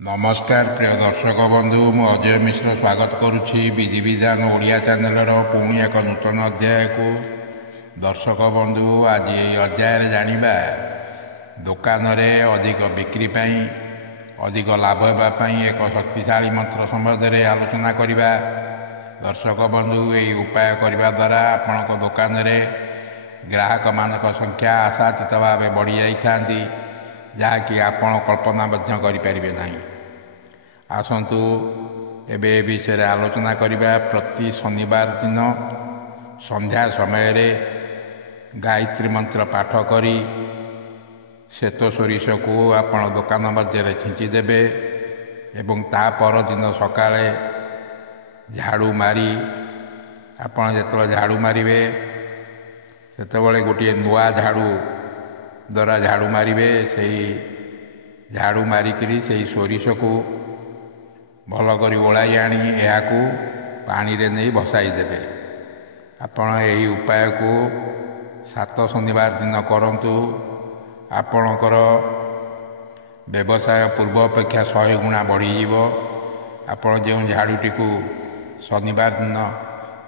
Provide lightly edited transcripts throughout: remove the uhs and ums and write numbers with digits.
नमस्कार प्रिय दर्शक बंधु मु अजय मिश्र स्वागत करुच्ची विधि विधान ओडिया चैनल पुणी एक नूतन अध्याय को। दर्शक बंधु आज ये अध्याय जानिबा दुकान रे अधिक बिक्री पाई अधिक लाभ होगापी एक शक्तिशाली मंत्र संबंध में आलोचना करिबा। दर्शक बंधु यही उपाय करने द्वारा आपण दुकान रे ग्राहक मानक संख्या आशातीत भाव बढ़ी जाती जहाँकि आपण कल्पना करें ना। आसतु एबे विषय आलोचना करिबा। प्रति शनिवार दिन संध्या समय रे गायत्री मंत्र पाठ करी श्वेत सोरिष को आपण दुकान मध्य छिंची देबे एवं ता पर दिन सकाळे झाड़ू मारी आपण जेतले झाड़ू मारिबे सेतबेले गोटे नुआ झाड़ू द्वारा झाड़ू मारिबे। सेही झाड़ू मारिकरी सेही सोरिष को भल करी ओलाई आनी याकू पानी रे नहीं भसाई देबे। आपण यही उपाय को 7 शनिवार दिन करंतु आपणकर व्यवसाय पूर्व अपेक्षा 100 गुणा बढ़ी जीवो। आपण जो झाड़ूटी को शनिवार दिन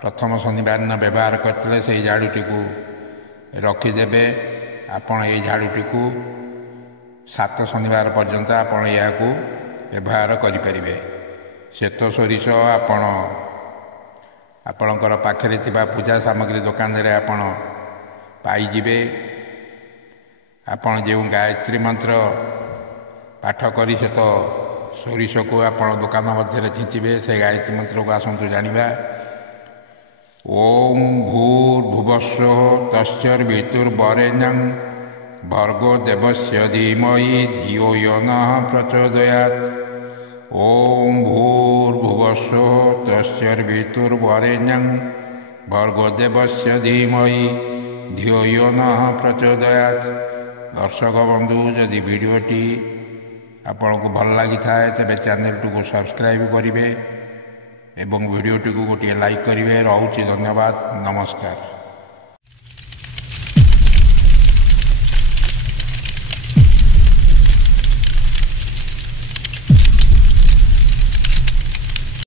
प्रथम शनिवार दिन व्यवहार करते से झाड़ूटी को रखीदेवे। आपण ये झाड़ूटी को 7 शनिवार पर्यंत आपण या व्यवहार करें। श्वेत सोरिष आपणकर पाखरे थिबा पूजा सामग्री दुकान रे आपण पाइजिबे। आपण जो गायत्री मंत्र पाठ करी श्वेत सोरिष को आपण दुकान मध्य छिंचिबे। से गायत्री मंत्र को आसतु जानिबा। ओम भूर्भुवस्सुः तस्सर्वितुर्वरेण्यं भर्गो देवस्य धीमहि धियो यो नः प्रचोदयात्। ओम भूर्भुवस्सुः तस्सर्वितुर्वरेण्यं भर्गो देवस्य धीमहि धियो यो नः प्रचोदयात्। दर्शक बंधु जदि वीडियोटी आपन को भल लगी थाए तेरे चैनल को सब्सक्राइब करेंगे एवं वीडियोटी को गोटे लाइक करेंगे। रहुछि धन्यवाद, नमस्कार।